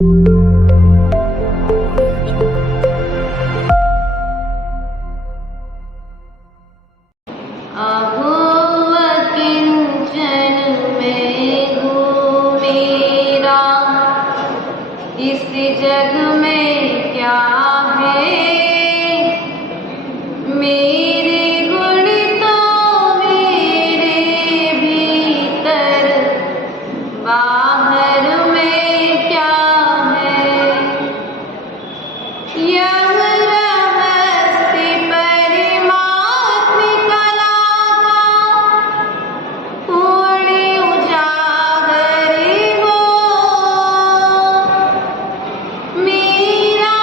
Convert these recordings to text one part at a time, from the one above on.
इस जग में क्या है, मेरे गुण तो मेरे भीतर, बाहर में क्या है। यह रहस्य परमात्मिक कला का पूर्ण उजागर हो। मेरा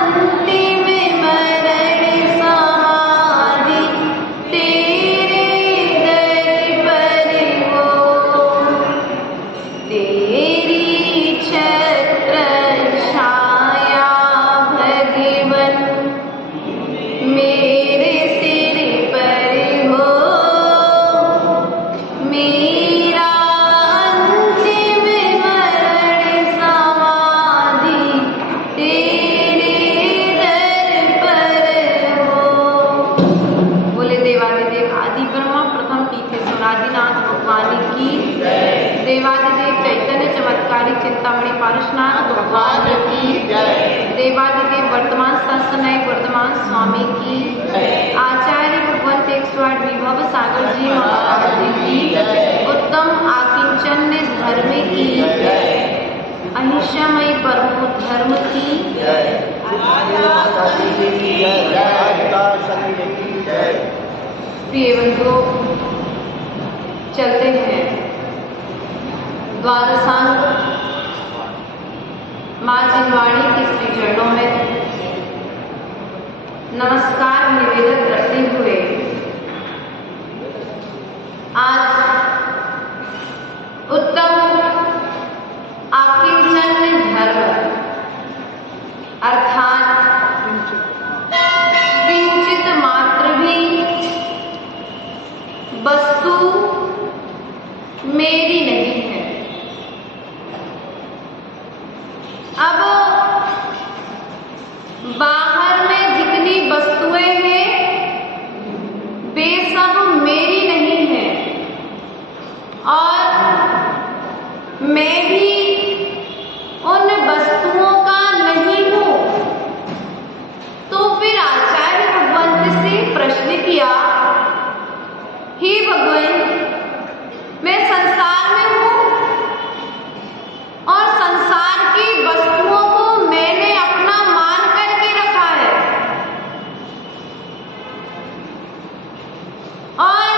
अंतिम मरण समाधि तेरे दर पर हो। तेरी छत्र छाया भगवन मेरे सिर पर हो। मेरा अंतिम मरण समाधि तेरे दर पर हो। बोले देवादिदेव आदि ब्रह्मा प्रथम तीर्थेश्वर आदिनाथ भगवान की। देवादिदेव चैतन्य चमत्कारी चिंतामणि पारसनाथ भगवान की। देवादिदेव वर्तमान शासनय वर्तमान स्वामी की। आचार्य भगवंत 108 विभव सागर जी महाराज की। उत्तम आकिंचन धर्म की। अहिंसामय परमो धर्म की। प्रिय बंधुओं, चलते हैं द्वादशांग माँ जिनवाणी के श्री चरणों में नमस्कार निवेदन करते हुए आज उत्तम आकिंचन धर्म अर्थात किंचित मात्र भी वस्तु मेरी नहीं है। अब बाहर में जितनी वस्तुएं हैं वे सब मेरी नहीं है और मैं भी उन वस्तुओं का नहीं हूं। तो फिर आचार्य भगवंत से प्रश्न किया, हे भगवान, मैं संसार में हूं और संसार की वस्तुओं को मैंने अपना मान करके रखा है और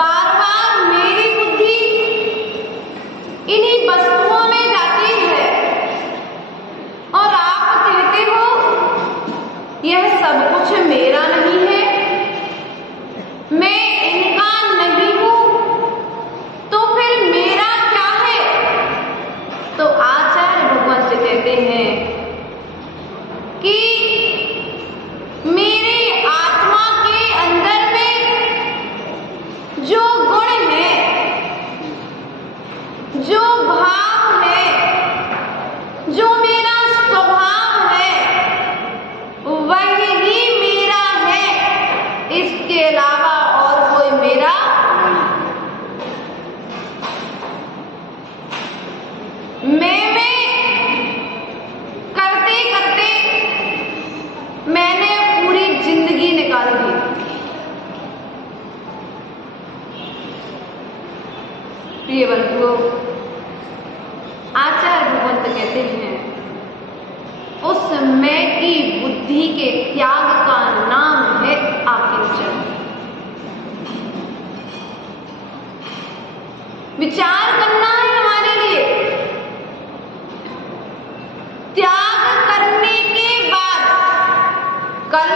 बार बार मेरी बुद्धि इन्हीं वस्तुओं में जाती है और आप कहते हो यह सब कुछ मेरा नहीं है, मैं इनका नहीं हूं, तो फिर मेरा क्या है। तो आचार्य भगवंत कहते हैं कि मेरे आत्मा के अंदर में जो गुण है, जो भाव है, जो मेरा स्वभाव है, वही मेरा है। इसके अलावा और कोई मेरा मैं करते करते मैंने पूरी जिंदगी निकाल दी। प्रिय बंधुओं, आचार्य भगवंत कहते हैं उस मैं की बुद्धि के त्याग का नाम है आकिंचन। विचार करना है हमारे लिए। त्याग करने के बाद, कल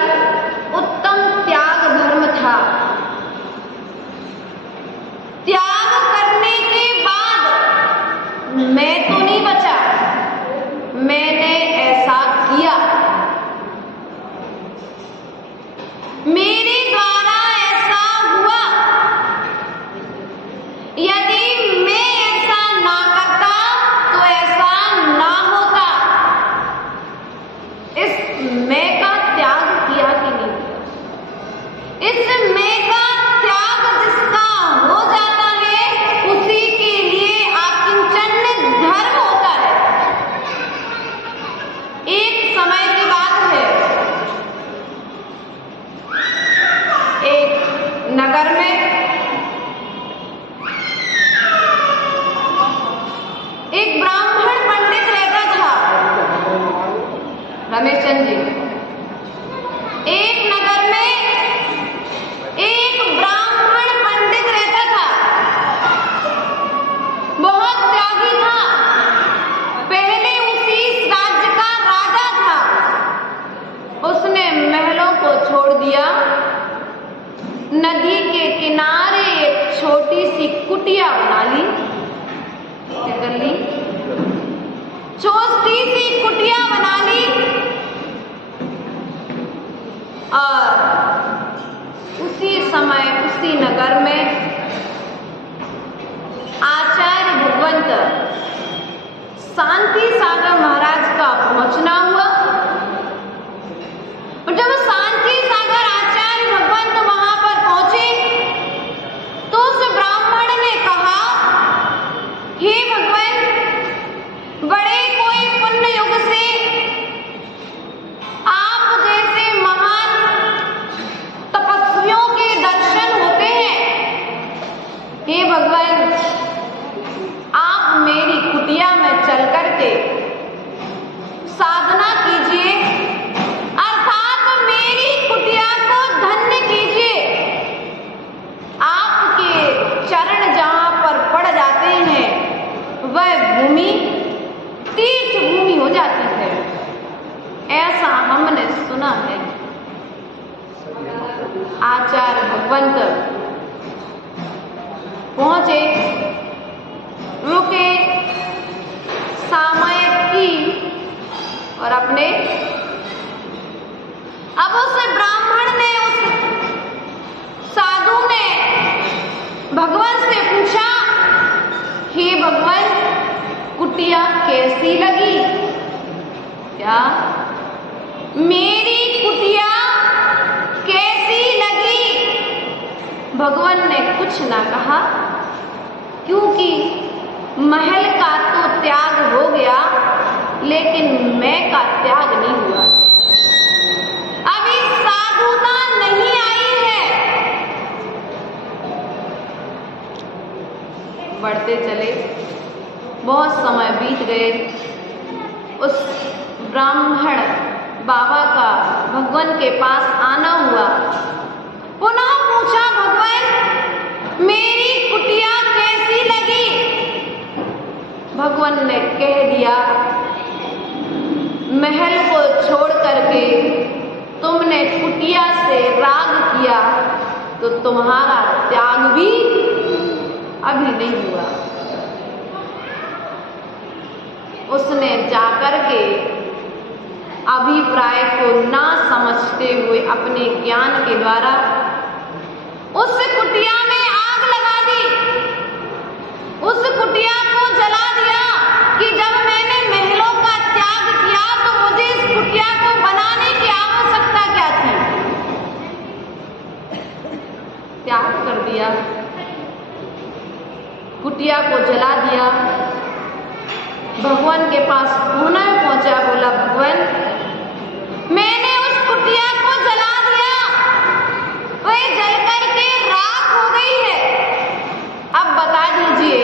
उत्तम त्याग धर्म था, त्याग करने के बाद मैं तो नहीं बचा, मैंने ऐसा किया, मेरे द्वारा ऐसा हुआ। यदि मैं ऐसा ना करता तो एक ब्राह्मण पंडित रहता था। रमेशचंद जी, एक नगर में एक ब्राह्मण पंडित रहता था। बहुत त्यागी था, पहले उसी राज्य का राजा था। उसने महलों को छोड़ दिया, नदी के किनारे एक छोटी सी कुटिया बना ली। क्या कर ली? छोटी सी कुटिया बना ली और उसी समय उसी नगर में आचार्य भगवंत शांति सागर महाराज का पहुंचना हुआ। और जब शांति सागर आचार्य भगवंत वहां पर पहुंचे तो उस ब्राह्मण ने कहा, हे भगवंत, बड़े कोई पुण्य युग से आप जैसे महान तपस्वियों के दर्शन होते हैं। हे भगवान, आप मेरी कुटिया में चल करके साधना कीजिए, अर्थात मेरी कुटिया को धन्य कीजिए। आपके चरण जहां पर पड़ जाते हैं वह भूमि तीर्थ भूमि हो जाती है, ऐसा हमने सुना है। आचार्य भगवंत पहुंचे, रुके, सामयिक की और अपने अब उस ब्राह्मण ने, उस साधु ने भगवान से पूछा, हे भगवान, कुटिया कैसी लगी? क्या मेरी कुटिया कैसी लगी? भगवान ने कुछ ना कहा, क्योंकि महल का तो त्याग हो गया, लेकिन मैं का त्याग नहीं हुआ। अभी साधुता नहीं आई है। बढ़ते चले, बहुत समय बीत गए। उस ब्राह्मण बाबा का भगवान के पास आना हुआ। पुनः पूछा, भगवान, मेरी कुटिया कैसी लगी? भगवान ने कह दिया, महल को छोड़ करके तुमने कुटिया से राग किया तो तुम्हारा त्याग भी अभी नहीं हुआ। उसने जाकर के अभिप्राय को ना समझते हुए अपने ज्ञान के द्वारा उस कुटिया में आग लगा दी, उस कुटिया को जला दिया कि जब मैंने महलों का त्याग किया तो मुझे इस कुटिया को बनाने की आवश्यकता क्या थी? त्याग कर दिया, कुटिया को जला दिया। भगवान के पास पुनः पहुंचा, बोला, भगवान, मैंने उस कुटिया को जला दिया, वह जल करके राख हो गई है। अब बता दीजिए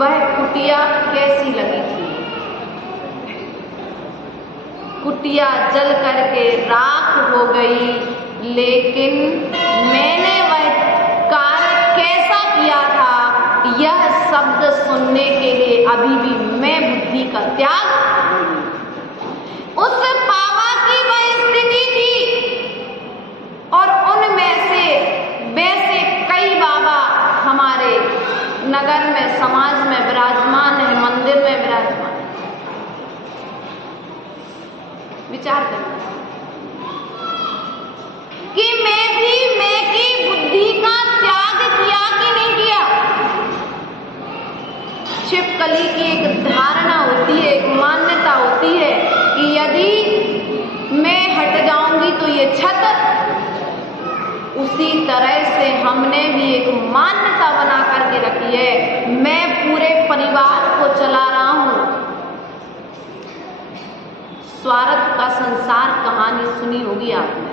वह कुटिया कैसी लगी थी? कुटिया जल करके राख हो गई, लेकिन मैंने वह कार्य कैसा किया था, यह शब्द सुनने के लिए अभी भी मैं बुद्धि का त्याग, उस बाबा की वह स्थिति थी। और उनमें से वैसे कई बाबा हमारे नगर में, समाज में विराजमान है, मंदिर में विराजमान। विचार करना कि मैं की बुद्धि का त्याग किया कि नहीं किया। छिपकली की एक धारणा होती है, एक मान्यता होती है कि यदि मैं हट जाऊंगी तो ये छत, उसी तरह से हमने भी एक मान्यता बना करके रखी है, मैं पूरे परिवार को चला रहा हूं। स्वार्थ का संसार कहानी सुनी होगी आपने,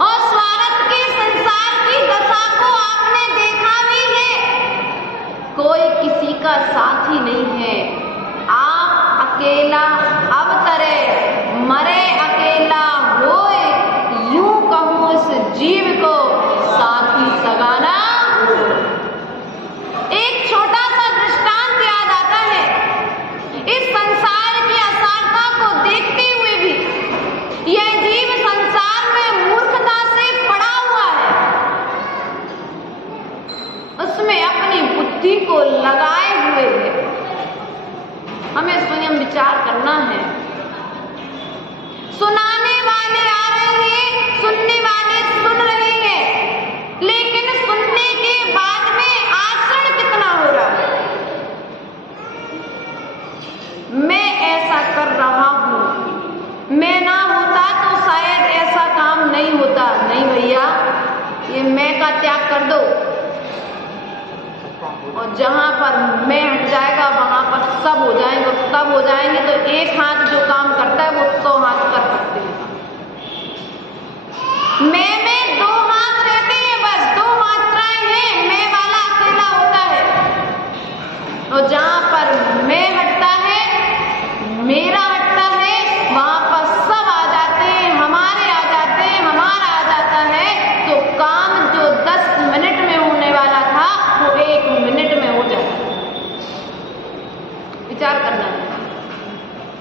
और स्वार्थ के संसार की दशा को आपने देखा भी है। कोई किसी का साथी नहीं है। आप अकेला अवतरे मरे अकेला होए, यूं कहूं इस जीव को साथी सगाना। एक छोटा सा दृष्टांत याद आता है। इस संसार की असारता को देखते हुए भी यह जीव संसार में मूर्खता से पड़ा हुआ है। उसमें अपनी बुद्धि को लगाए हुए है। हमें स्वयं विचार करना है। सुनाने वाले आ रहे हैं, सुनने वाले सुन रहे हैं, लेकिन सुनने के बाद में आचरण कितना हो रहा है? मैं ऐसा कर रहा हूं, मैं ना होता तो शायद ऐसा काम नहीं होता। नहीं भैया, ये मैं का त्याग कर दो, और जहां पर मैं हट जाएगा वहां पर सब हो जाएंगे। तब हो जाएंगे तो एक हाथ जो काम करता है वो 100 हाथ कर सकते हैं। मैं में 2 हाथ रहते हैं, बस 2 मात्राएं हैं। मैं वाला अकेला होता है, और जहां पर मैं हटता है, मेरा हटता है, वहां पर सब आ जाते हैं, हमारे आ जाते हैं, हमारा आ जाता है। तो काम जो 10 मिनट में होने वाला था वो 1 मिनट में हो जाता है। विचार करना है।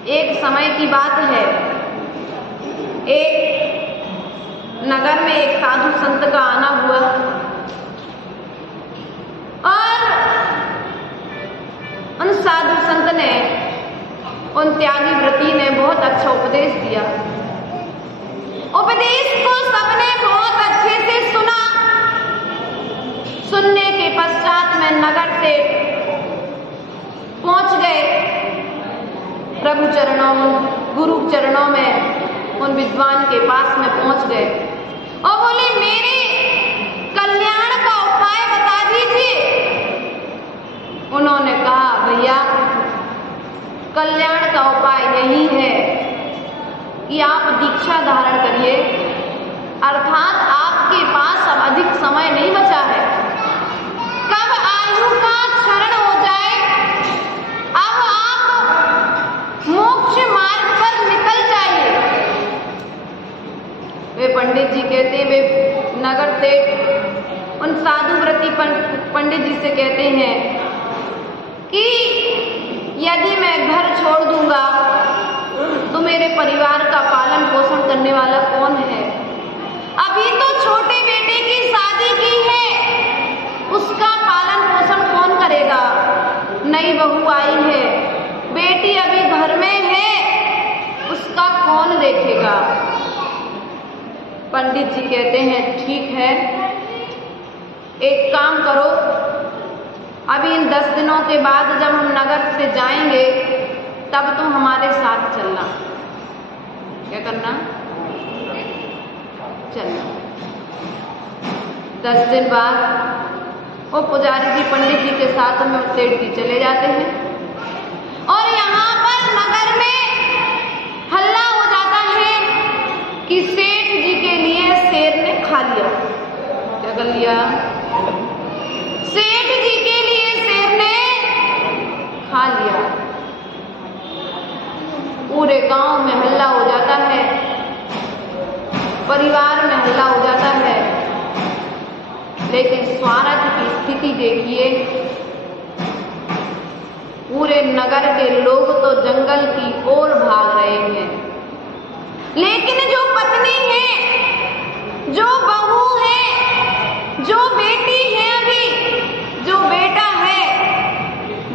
एक समय की बात है, एक नगर में एक साधु संत का आना हुआ, और उन साधु संत ने, उन त्यागी व्रती ने बहुत अच्छा उपदेश दिया। उपदेश को सबने बहुत अच्छे से सुना। सुनने के पश्चात में नगर से पहुंच गए प्रभु चरणों, गुरु चरणों में, उन विद्वान के पास में पहुंच गए और बोले, मेरे कल्याण का उपाय बता दीजिए। उन्होंने कहा, भैया कल्याण का उपाय यही है कि आप दीक्षा धारण करिए, अर्थात आपके पास अब अधिक समय नहीं बचा है। कब आयु का क्षरण हो जाए, अब आप मोक्ष मार्ग पर निकल जाइए। वे पंडित जी कहते हैं, वे नगर से उन साधु व्रती पंडित जी से कहते हैं कि यदि मैं घर छोड़ दूंगा तो मेरे परिवार का पालन पोषण करने वाला कौन है? अभी तो छोटे बेटे की शादी की है, उसका पालन पोषण कौन करेगा? नई बहू आई है, बेटी अभी घर में है, उसका कौन देखेगा? पंडित जी कहते हैं, ठीक है, एक काम करो, अभी इन 10 दिनों के बाद जब हम नगर से जाएंगे तब तुम हमारे साथ चलना। क्या करना? चलना। 10 दिन बाद वो पुजारी जी पंडित जी के साथ में सेठ जी चले जाते हैं, और यहाँ पर नगर में हल्ला हो जाता है कि सेठ जी के लिए शेर ने खा लिया। क्या कर लिया? सेठ जी के लिए शेर ने खा लिया। पूरे गांव में हल्ला हो जाता है, परिवार में हल्ला हो जाता है, लेकिन स्वार्थ की स्थिति देखिए, पूरे नगर के लोग तो जंगल की ओर भाग रहे हैं, लेकिन जो पत्नी है, जो बहू है, जो बेटी है, अभी जो बेटा है,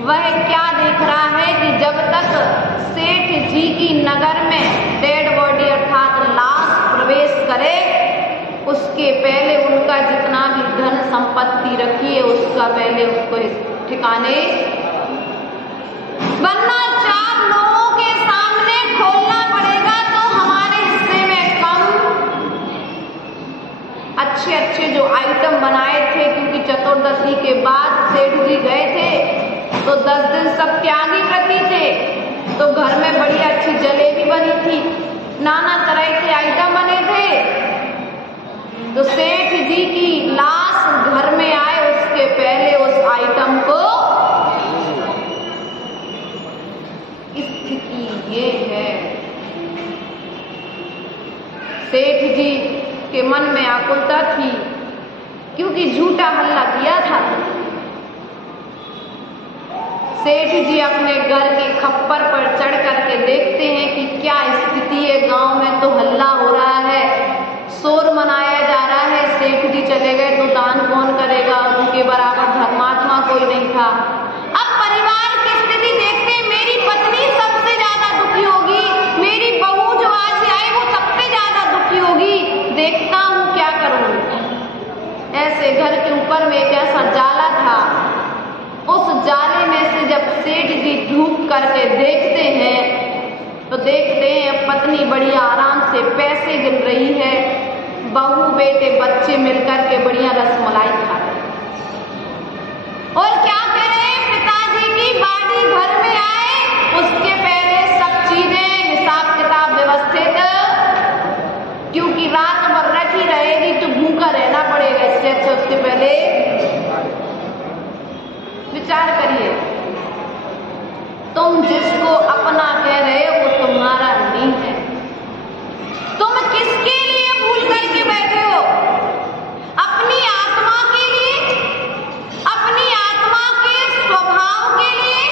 वह क्या देख रहा है कि जब तक सेठ जी की नगर में डेड बॉडी अर्थात लाश प्रवेश करे, उसके पहले उनका जितना भी धन संपत्ति रखी है उसका पहले उसको ठिकाने, वरना 4 लोगों के सामने खोलना पड़ेगा। तो हमारे हिस्से में कम अच्छे अच्छे जो आइटम बनाए थे, क्योंकि चतुर्दशी के बाद सेठ जी गए थे तो 10 दिन सब त्यागी व्रती थे, तो घर में बड़ी अच्छी जलेबी बनी थी, नाना तरह के आइटम बने थे। तो सेठ जी की लाश घर में आए उसके पहले उस आइटम को स्थिति ये है। सेठ जी के मन में आकुलता थी, क्योंकि झूठा हल्ला दिया था। सेठ जी अपने घर के खप्पर पर चढ़ करके देखते हैं कि क्या स्थिति है। गांव में तो हल्ला हो रहा है, शोर मनाया जा रहा है। सेठ जी चले गए तो दान कौन करेगा? उनके बराबर धर्मात्मा कोई नहीं था। अब परिवार की स्थिति देखते हैं, मेरी पत्नी सबसे ज्यादा दुखी होगी, मेरी बहू जो आज आई वो सबसे ज्यादा दुखी होगी। देखता हूँ क्या करूँ। ऐसे घर के ऊपर में एक ऐसा जाला था, उस जाले में से जब सेठ जी ढूंढ करके देखते हैं तो देखते हैं पत्नी बड़ी आराम से पैसे गिन रही है, बहू बेटे बच्चे मिलकर के बढ़िया रसमलाई खा रहे हैं। और क्या करें, पिताजी की बाड़ी घर में आए, उसके पहले सब चीजें हिसाब किताब व्यवस्थित, क्योंकि रात भर रखी रहेगी तो भूखा रहना पड़ेगा। इससे अच्छा उसके पहले विचार करिए, तुम जिसको अपना कह रहे हो वो तुम्हारा नहीं है। तुम किसके लिए भूल करके बैठे हो? अपनी आत्मा के लिए, अपनी आत्मा के स्वभाव के लिए।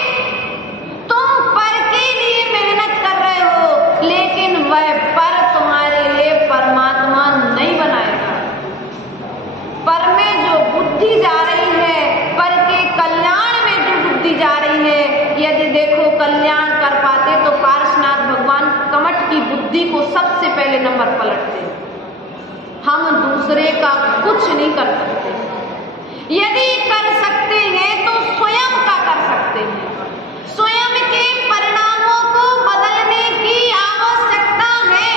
तुम पर के लिए मेहनत कर रहे हो, लेकिन वह पर तुम्हारे लिए परमात्मा नहीं बनाएगा। पर में जो बुद्धि जा रही है, पर के कल्याण में जो बुद्धि जा रही है, यदि देखो कल्याण कर पाते तो पार्श्वनाथ भगवान कमठ की बुद्धि को सबसे पहले नंबर पलटते। हम दूसरे का कुछ नहीं कर सकते, यदि कर सकते हैं तो स्वयं का कर सकते हैं। स्वयं के परिणामों को बदलने की आवश्यकता है।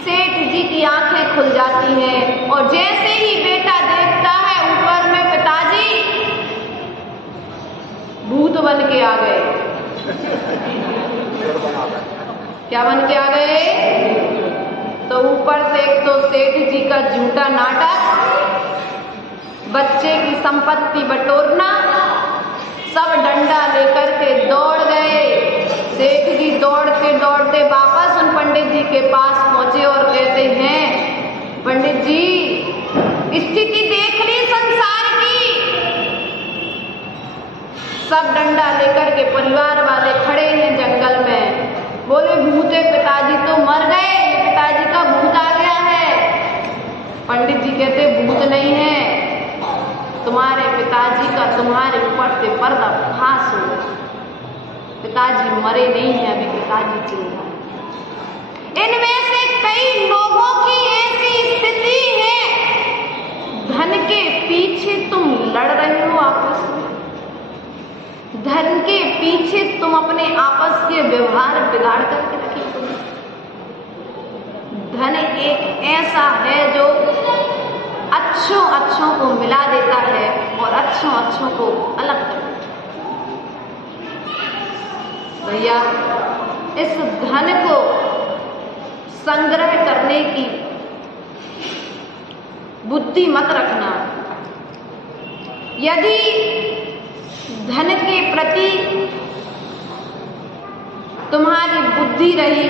सेठ जी की आंखें खुल जाती हैं और जैसे ही बेटा देखता है ऊपर में पिताजी भूत बन के आ गए। क्या बन के आ गए? तो ऊपर से एक तो सेठ जी का झूठा नाटक, बच्चे की संपत्ति बटोरना, सब डंडा लेकर के दौड़ गए। सेठ जी दौड़ते दौड़ते वापस उन पंडित जी के पास पहुंचे और कहते हैं, पंडित जी स्थिति देख ली संसार की। सब डंडा लेकर के परिवार वाले खड़े हैं जंगल में। बोले भूत है, पिताजी तो मर गए, पिताजी का भूत आ गया है। पंडित जी कहते भूत नहीं है, तुम्हारे पिताजी का तुम्हारे ऊपर से पर्दा फांस हो गया। पिताजी मरे नहीं है, अभी पिताजी जिंदा है। इनमें से कई लोगों की ऐसी स्थिति है, धन के पीछे तुम लड़ रहे हो आपस में, धन के पीछे तुम अपने आपस के व्यवहार बिगाड़ करके रखे हो। धन एक ऐसा है जो अच्छों अच्छों को मिला देता है और अच्छों अच्छों को अलग कर देता है। भैया इस धन को संग्रह करने की बुद्धि मत रखना। यदि धन के प्रति तुम्हारी बुद्धि रही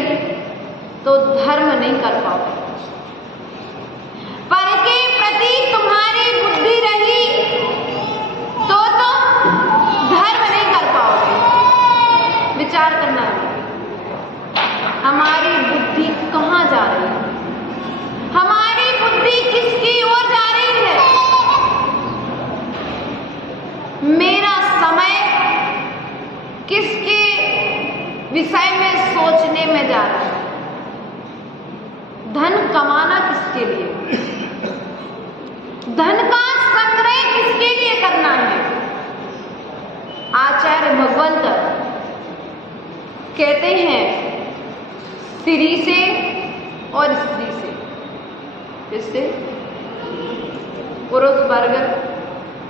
तो धर्म नहीं कर पाओगे। पर के प्रति तुम्हारी बुद्धि रही तो तुम धर्म नहीं कर पाओगे। विचार करना है, हमारी बुद्धि कहाँ जा रही है? हमारी बुद्धि किसकी ओर जा रही है? मेरा समय किसके विषय में सोचने में जा रहा है? धन कमाना किसके लिए? धन का संग्रह किसके लिए करना है? आचार्य भगवंत कहते हैं स्त्री से और स्त्री से, जिससे पुरुष वर्ग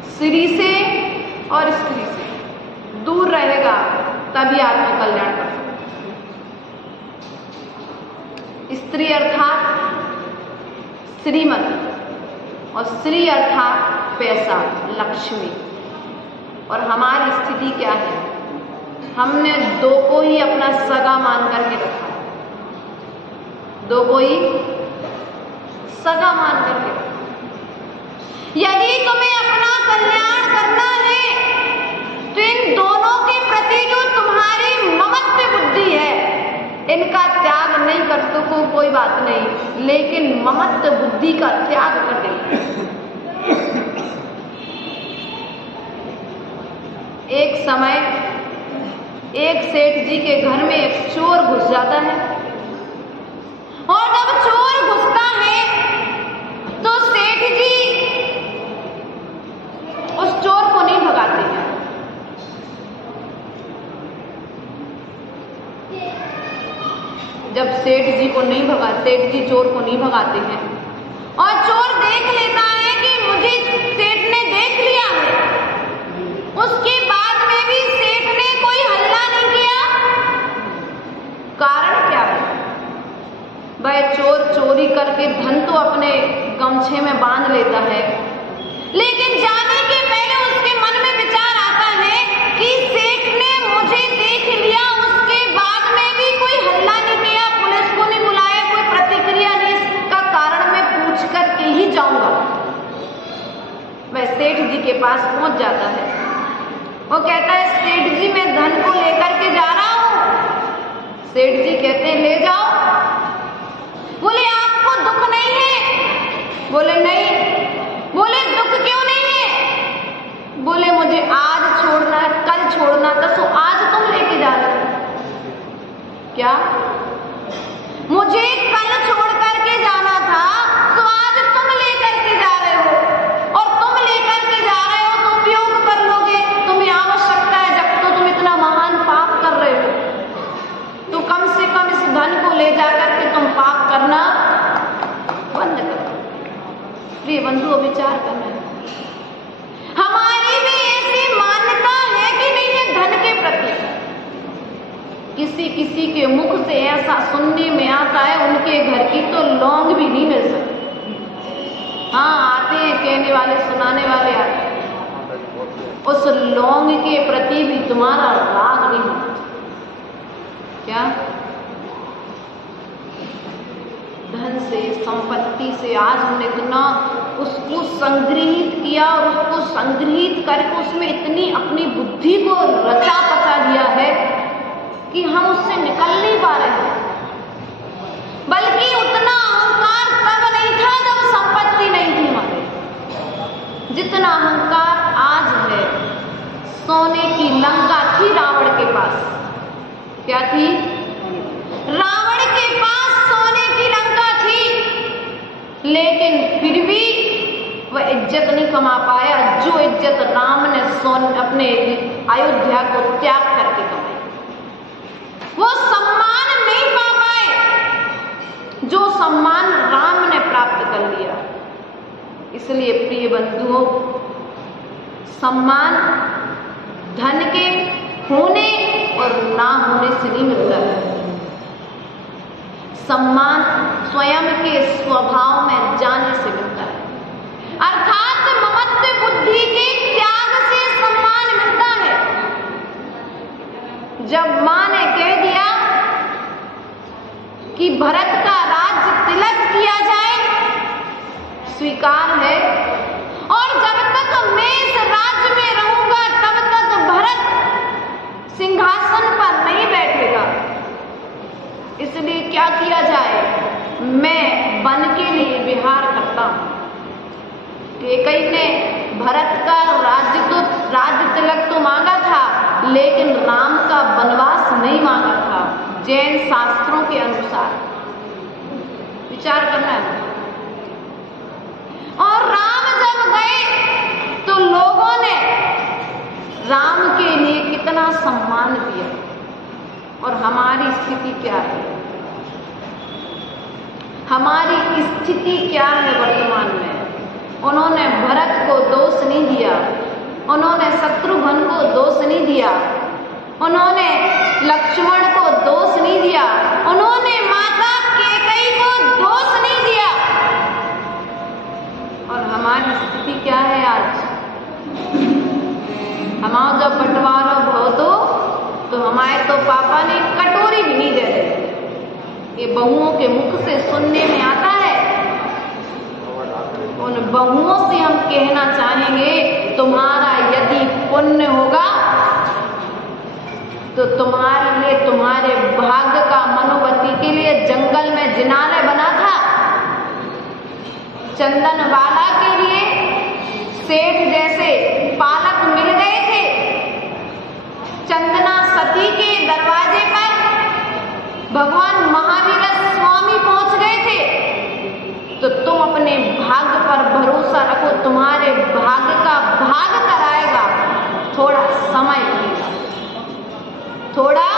स्त्री से और स्त्री से दूर रहेगा तभी आत्म कल्याण कर सकता। स्त्री अर्थात श्रीमती और स्त्री अर्थात पैसा, लक्ष्मी। और हमारी स्थिति क्या है? हमने दो को ही अपना सगा मान करके रखा है, दो को ही सगा मान करके रखा। यदि तुम्हें अपना कल्याण करना है तो इन दोनों के प्रति जो तुम्हारी ममत्व बुद्धि है, इनका त्याग नहीं कर सको कोई बात नहीं, लेकिन ममत्व बुद्धि का त्याग कर दे। एक समय एक सेठ जी के घर में एक चोर घुस जाता है, और जब चोर घुसता है तो सेठ जी उस चोर को नहीं भगाते हैं। जब सेठ जी को नहीं भगा, सेठ जी चोर को नहीं भगाते हैं, और चोर देख लेता है कि मुझे सेठ ने देख लिया है, उसके बाद में भी सेठ ने कोई हल्ला नहीं किया। कारण क्या है? वह चोर चोरी करके धन तो अपने गमछे में बांध लेता है, लेकिन जाने के पहले उसके मन में विचार आता है कि सेठ ने मुझे देख लिया, उसके बाद में भी कोई हल्ला नहीं किया, पुलिस को नहीं बुलाया, कोई प्रतिक्रिया नहीं, इसका कारण मैं पूछ करके ही जाऊंगा। वह सेठ जी के पास पहुंच जाता है, वो कहता है सेठ जी मैं धन को लेकर के जा रहा हूं। सेठ जी कहते हैं ले जाओ। बोले आपको दुख नहीं है? बोले नहीं। बोले दुख क्यों नहीं है? बोले मुझे आज छोड़ना है, कल छोड़ना था, तो आज तुम लेके जा रहे हो क्या? मुझे कल छोड़ करके जाना था, तो आज तुम लेकर के जा रहे हो, और तुम लेकर के जा रहे हो तो उपयोग कर लोगे, तुम्हें आवश्यकता है, जब तो तुम इतना महान पाप कर रहे हो तो कम से कम इस धन को ले जाकर के तुम पाप करना बंद करो। प्रिय बंधुओं, विचार करना है, हमारी भी ऐसी मान्यता है कि नहीं है धन के प्रति? किसी किसी के मुख से ऐसा सुनने में आता है उनके घर की तो लौंग भी नहीं मिल सकती। हाँ आते हैं, कहने वाले सुनाने वाले आते हैं, उस लौंग के प्रति भी तुम्हारा राग नहीं होता क्या? धन से, संपत्ति से आज हमने इतना उसको संग्रहित किया, और उसको संग्रहित करके उसमें इतनी अपनी बुद्धि को रचा पचा दिया है कि हम उससे निकल नहीं पा रहे हैं। बल्कि उतना अहंकार तब नहीं था जब संपत्ति नहीं थी हमारे, जितना अहंकार आज है। सोने की लंका थी रावण के पास, क्या थी? रावण के पास सोने की लंका थी, लेकिन फिर भी वह इज्जत नहीं कमा पाया जो इज्जत राम ने अपने अयोध्या को त्याग करके कमाई। वो सम्मान नहीं पा पाए जो सम्मान राम ने प्राप्त कर लिया। इसलिए प्रिय बंधुओं, सम्मान धन के होने और ना होने से नहीं मिलता है। सम्मान स्वयं के स्वभाव में जाने से मिलता है, अर्थात ममत्व बुद्धि के त्याग से सम्मान मिलता है। जब मां ने कह दिया कि भरत का राज्य तिलक किया जाए, स्वीकार है, और जब तक मैं इस राज्य में रहूंगा तब तक भरत सिंहासन पर नहीं बैठेगा, इसलिए क्या किया जाए, मैं वन के लिए विहार करता हूं। कैकेयी ने भरत का राज्य तिलक तो मांगा था, लेकिन राम का वनवास नहीं मांगा था, जैन शास्त्रों के अनुसार। विचार करना है। और राम जब गए तो लोगों ने राम के लिए कितना सम्मान दिया, और हमारी स्थिति क्या है? हमारी स्थिति क्या है वर्तमान में? उन्होंने भरत को दोष नहीं दिया, उन्होंने शत्रुघ्न को दोष नहीं दिया, उन्होंने लक्ष्मण को दोष नहीं दिया, उन्होंने माता कैकेयी को दोष नहीं दिया। और हमारी स्थिति क्या है आज? हमारा जब बंटवारा भव तो हमारे तो पापा ने कटोरी भी नहीं दे रहे। ये बहुओं के मुख से सुनने में आता है। उन बहुओं से हम कहना चाहेंगे, तुम्हारा यदि पुण्य होगा तो तुम्हारे लिए, तुम्हारे भाग्य का मनोवती के लिए जंगल में जिनालय बना था। चंदनवाला के लिए सेठ जैसे पालक मिल गए थे। चंदना सती के दरवाजे पर भगवान महावीर स्वामी पहुंच गए थे। तो तुम अपने भाग्य पर भरोसा रखो, तुम्हारे भाग्य का भाग कराएगा। थोड़ा समय लगेगा, थोड़ा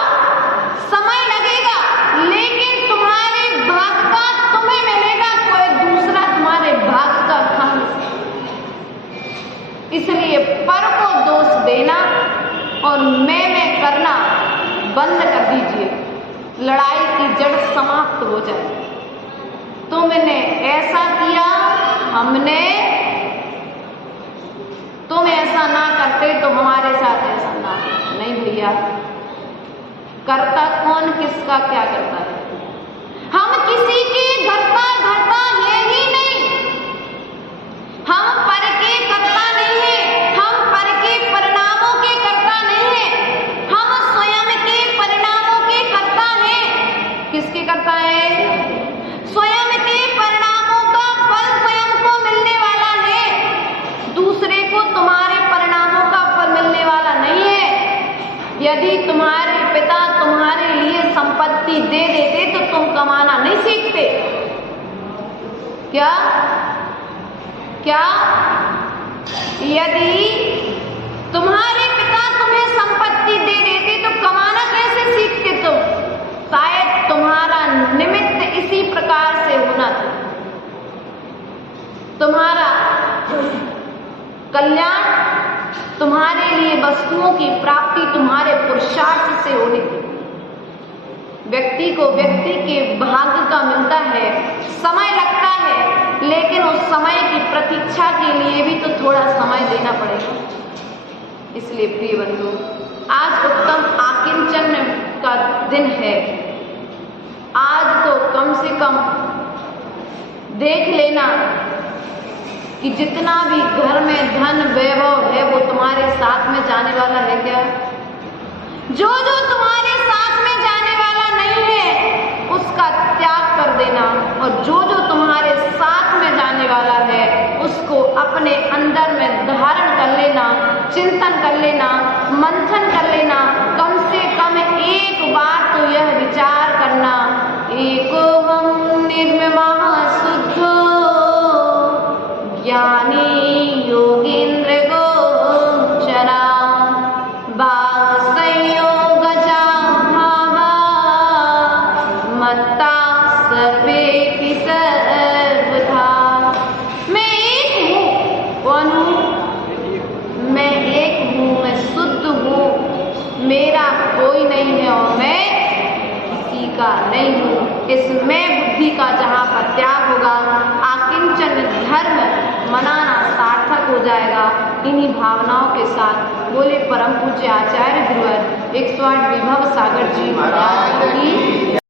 समय लगेगा, लेकिन तुम्हारे भाग्य का तुम्हें मिलेगा, कोई दूसरा तुम्हारे भाग्य का खा नहीं सकता। इसलिए पर को दोष देना और मैं करना बंद कर दीजिए। लड़ाई की जड़ समाप्त हो जाए। तुमने ऐसा किया, हमने, तुम ऐसा ना करते तो हमारे साथ ऐसा ना। नहीं भैया, करता कौन किसका क्या करता है? हम किसी के घरता है ही नहीं। हम पर के करता नहीं है, हम पर के परिणामों के करता नहीं है, हम स्वयं के परिणामों के करता है। किसके करता है? स्वयं के परिणामों का फल स्वयं को मिलने वाला है, दूसरे को तुम्हारे परिणामों का फल मिलने वाला नहीं है। यदि तुम्हारे पिता तुम्हारे लिए संपत्ति दे देते तो तुम कमाना नहीं सीखते क्या? क्या यदि तुम्हारे पिता तुम्हें संपत्ति दे देते तो कमाना कैसे सीखते तुम? शायद तुम्हारा निमित्त इसी प्रकार से होना था। तुम्हारा कल्याण, तुम्हारे लिए वस्तुओं की प्राप्ति तुम्हारे पुरुषार्थ से होनी थी। व्यक्ति को व्यक्ति के भाग्य का मिलता है, समय लगता है, लेकिन उस समय की प्रतीक्षा के लिए भी तो थोड़ा समय देना पड़ेगा। इसलिए प्रिय बंधु, आज उत्तम आकिंचन का दिन है। आज तो कम से कम देख लेना कि जितना भी घर में धन वैभव है वो तुम्हारे साथ में जाने वाला है क्या? जो जो तुम्हारे साथ में जाने वाला नहीं है उसका त्याग कर देना, और जो जो तुम्हारे साथ में जाने वाला है उसको अपने अंदर में धारण कर लेना, चिंतन कर लेना, मंथन कर लेना। कम से कम एक बार तो यह विचार करना, एकोहम निर्ममः शुद्धो ज्ञानी योगींद्र गोचरा संयोगजा भावा मत्ता सर्वेपि सर्वथा। मैं एक हूँ। कौन हूँ? मैं एक हूँ, मैं शुद्ध हूँ, मेरा कोई नहीं है और मैं किसी का नहीं हूँ। इस मैं बुद्धि का जहाँ पर त्याग होगा, आकिंचन धर्म मनाना सार्थक हो जाएगा। इन्हीं भावनाओं के साथ बोले परम पूज्य आचार्य गुरुवर 108 विभव सागर जी महाराज की